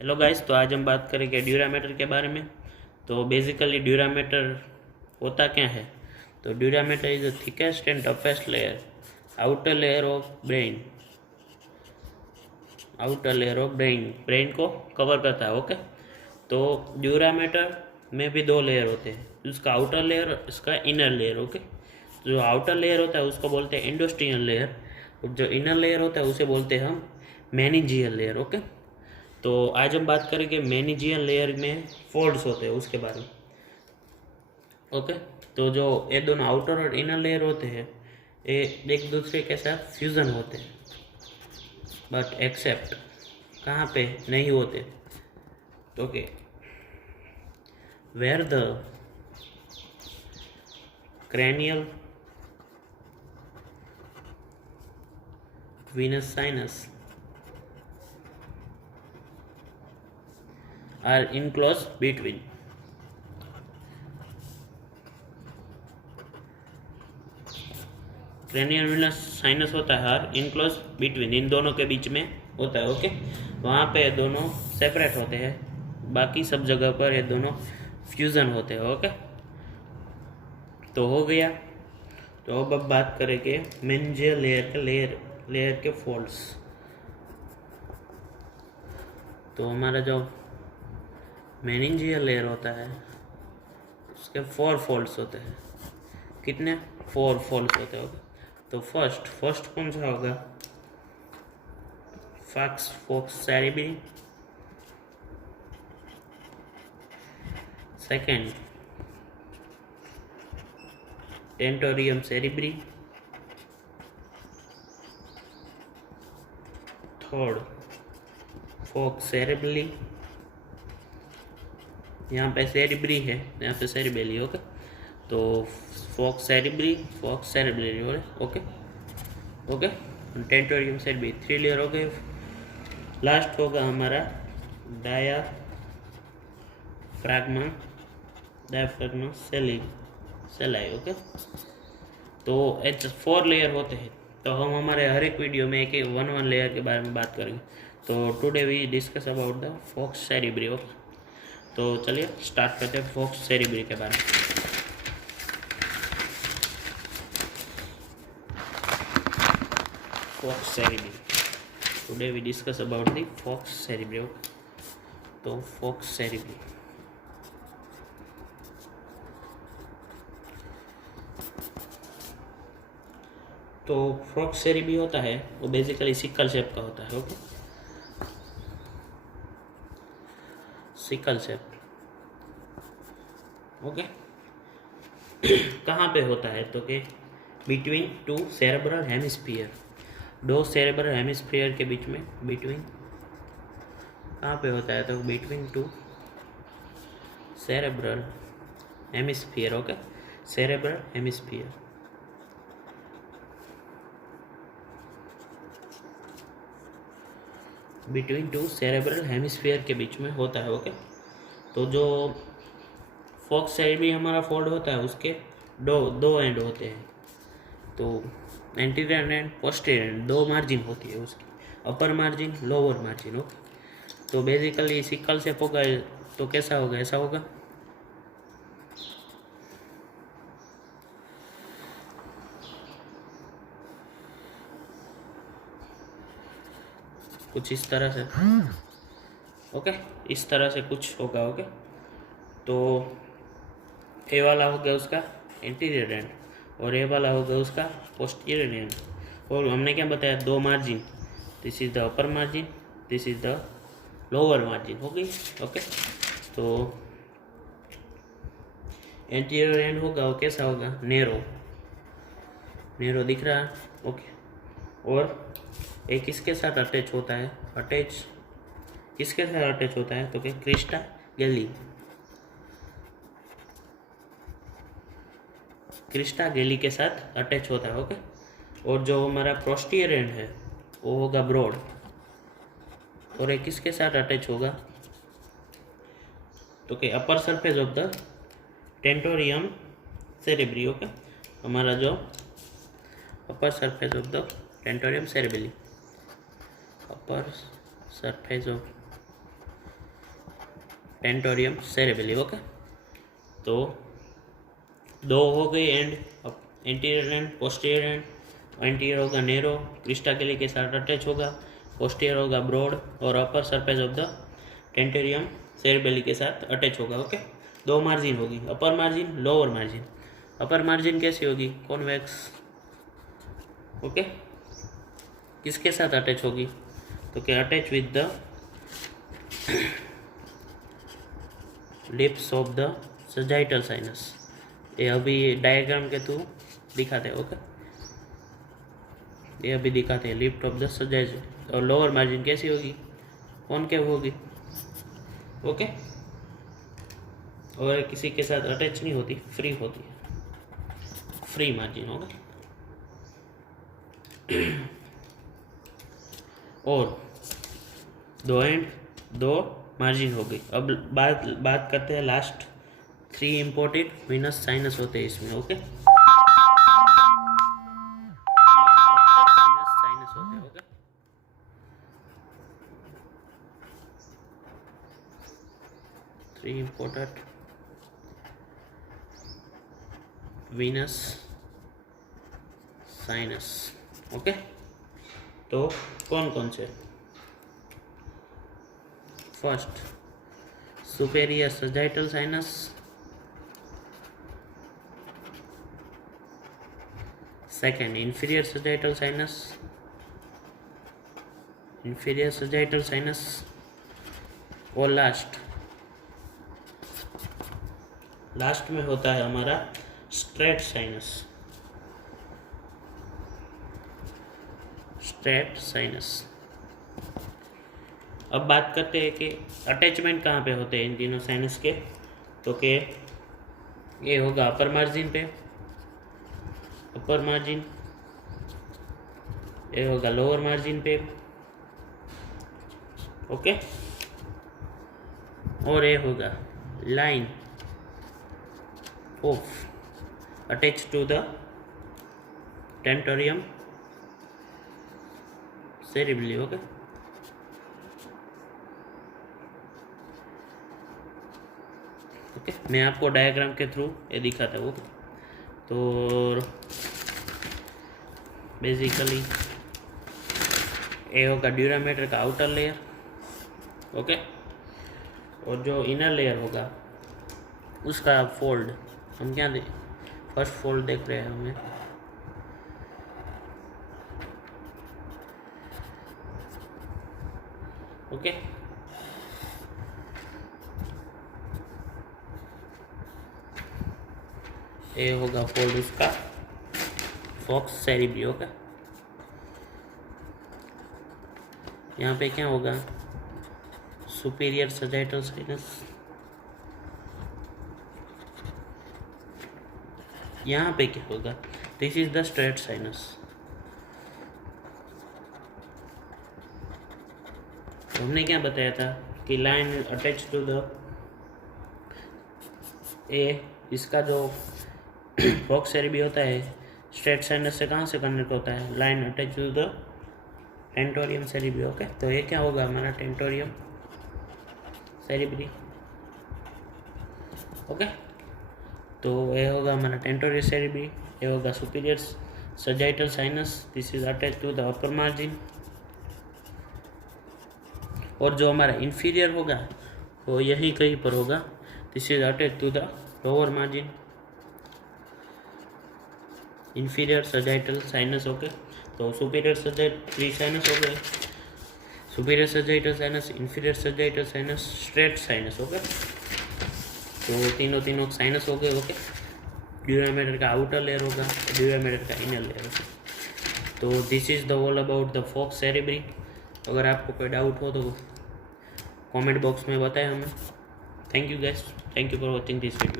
Hello guys, तो आज हम बात करेंगे ड्यूरामीटर के बारे में। तो बेसिकली ड्यूरामीटर होता क्या है? तो dura mater is the thickest and toughest layer, outer layer of brain, outer layer of brain को कवर करता है। ओके, तो ड्यूरामीटर में भी दो लेयर होते हैं, उसका आउटर लेयर, इसका इनर लेयर। ओके, जो आउटर लेयर होता है उसको बोलते हैं एंडोस्टियन लेयर, और जो इनर लेयर होता है उसे बोलते हैं हम मेनिंजियल लेयर। ओके, तो आज हम बात करेंगे मेनिजियल लेयर में फोल्ड्स होते हैं उसके बारे में। ओके, तो जो ये दोनों आउटर और इनर लेयर होते हैं ये एक दूसरे के साथ फ्यूज़न होते हैं, बट एक्सेप्ट कहाँ पे नहीं होते? तो okay, where the cranial venous sinus are enclosed between cranial venous sinus होता है और इनक्लोज बिटवीन, इन दोनों के बीच में होता है। ओके, वहाँ पे दोनों सेपरेट होते हैं, बाकी सब जगह पर ये दोनों फ्यूज़न होते हैं। ओके, तो हो गया। तो अब बात करेंगे मेनिंजियल लेयर के फोल्ड्स। तो हमारा जो मेनिंजियल लेयर होता है उसके 4 फोल्ड्स होते हैं। कितने? 4 फोल्ड्स होते हैं। ओके, तो फर्स्ट कौन सा होगा? Falx cerebri. Second tentorium cerebri. Third falx cerebelli. यहाँ पे सेरेब्री है, यहाँ पे सेरेब्रली। ओके, तो falx cerebri, falx cerebelli. Okay okay, tentorium cerebri 3 layer हो गए। लास्ट होगा हमारा डायाफ्राग्मा सेलाई। ओके, तो एच 4 लेयर होते हैं। तो हम हमारे हर एक वीडियो में एक वन लेयर के बारे में बात करेंगे। तो today we discuss about the falx cerebri. Okay, तो चलिए स्टार्ट करते हैं फोक्स सेरेब्री के बारे में। Falx cerebri, today we discuss about the falx cerebri. तो फोक्स सेरेब्री, तो फोक्स सेरेब्री होता है वो बेसिकली सिकल शेप का होता है। Okay, sickle shape. ओके, कहाँ पे होता है? तो कि between 2 cerebral hemisphere, 2 cerebral hemisphere के बीच में, बिटवीन कहाँ पे होता है? तो between 2 cerebral hemisphere. Okay, cerebral hemisphere, between 2 cerebral hemisphere के बीच में होता है। ओके, तो जो फोक्स सेरेब्री हमारा फोल्ड होता है उसके दो एंड होते हैं। तो anterior end posterior and, 2 margin होती है उसकी, अपर मार्जिन, लोअर मार्जिन। ओके, तो बेसिकली सिकल शेप होगा तो कैसा होगा? ऐसा होगा। कुछ इस तरह से। ओके, इस तरह से कुछ होगा। ओके, तो ए वाला हो गया उसका एंटीरियर एंड और ए वाला हो गया उसका पोस्टीरियर एंड। और हमने क्या बताया? 2 margin, this is the upper margin, this is the lower margin. हो गई। ओके, तो एंटीरियर एंड होगा वो कैसा होगा? नेरो दिख रहा है। ओके, और एक किसके साथ अटैच होता है? किसके साथ अटैच होता है? तो क्या? क्रिस्टा गैली के साथ अटैच होता है। ओके, और जो हमारा पोस्टीरियर एंड है वो होगा ब्रॉड, और एक किसके साथ अटैच होगा? तो क्या? Upper surface of the tentorium cerebri. Okay, हमारा जो upper surface of the tentorium cerebelli, upper surface of tentorium cerebelli. Okay, तो दो हो गई end, anterior end posterior end. Anterior होगा नेरो, क्रिस्टाकेली के साथ अटैच होगा, पोस्टीरियर होगा ब्रॉड और upper surface of the tentorium cerebelli के साथ अटैच होगा। ओके, दो मार्जिन होगी, upper margin, lower margin. Upper margin कैसी होगी? कॉन्वेक्स। ओके, किसके साथ अटैच होगी? तो क्या attach with the lips of the sagittal sinus. ये अभी डायग्राम के थ्रू दिखाते हैं। ओके, ये अभी दिखाते हैं लिप्स ऑफ द सजाइटल। और लोअर मार्जिन कैसी होगी? कॉनकेव होगी। ओके, और किसी के साथ अटैच नहीं होती, फ्री होती है, फ्री मार्जिन होगा। और दो एंड, दो मार्जिन हो गई। अब बात करते हैं लास्ट 3 इम्पोर्टेंट विनस साइनस होते हैं इसमें। ओके, साइनस होते हैं। Okay, three important Venus sinus. Okay, तो कौन कौन से? First, superior sagittal sinus. Second, inferior sagittal sinus, inferior sagittal sinus। और लास्ट में होता है हमारा स्ट्रेट साइनस, स्ट्रेट साइनस। अब बात करते हैं कि अटैचमेंट कहाँ पे होते हैं इन तीनों साइनस के। तो के ये होगा अपर मार्जिन पे, अपर मार्जिन, ये होगा लोअर मार्जिन पे। ओके, और ये होगा line of attach to the tentorium cerebelli. Okay, okay, मैं आपको डायग्राम के थ्रू ये दिखाता हूँ। तो बेसिकली ये होगा ड्यूरामीटर का आउटर लेयर। ओके, और जो इनर लेयर होगा उसका फोल्ड हम क्या दे, फर्स्ट फोल्ड देख रहे हैं हमें। ओके, ये होगा फोल्ड उसका फॉक्स सेरेबेली। ओके, यहाँ पे क्या होगा? Superior sagittal sinus. यहाँ पे क्या होगा? This is the straight sinus. तो हमने क्या बताया था कि line attach to the a, इसका जो फॉक्स सेरेबेली होता है स्ट्रेट साइनस से कहाँ से कनेक्ट होता है? Line attach to the tentorium cerebelli. Okay, तो ये क्या होगा हमारा? Tentorium cerebelli. ओके, तो ये होगा हमारा टेंटोरियम सेरेबेली। ये होगा superior sagittal sinus, this is attach to the upper margin. और जो हमारा इंफीरियर होगा वो यही कहीं पर होगा, this is attach to the lower margin, inferior sagittal sinus. Okay, तो सुपीरियर सजाइटल 3 साइनस हो गए, superior sagittal sinus, inferior sagittal sinus, straight sinus. Okay, तो तीनों साइनस हो गए। ओके, ड्यूरामीटर का आउटर लेयर होगा, ड्यूरामीटर का इनर लेयर होगा। तो this is the all about the falx cerebelli. अगर आपको कोई डाउट हो तो कमेंट बॉक्स में बताएं हमें। Thank you guys, thank you for watching this video.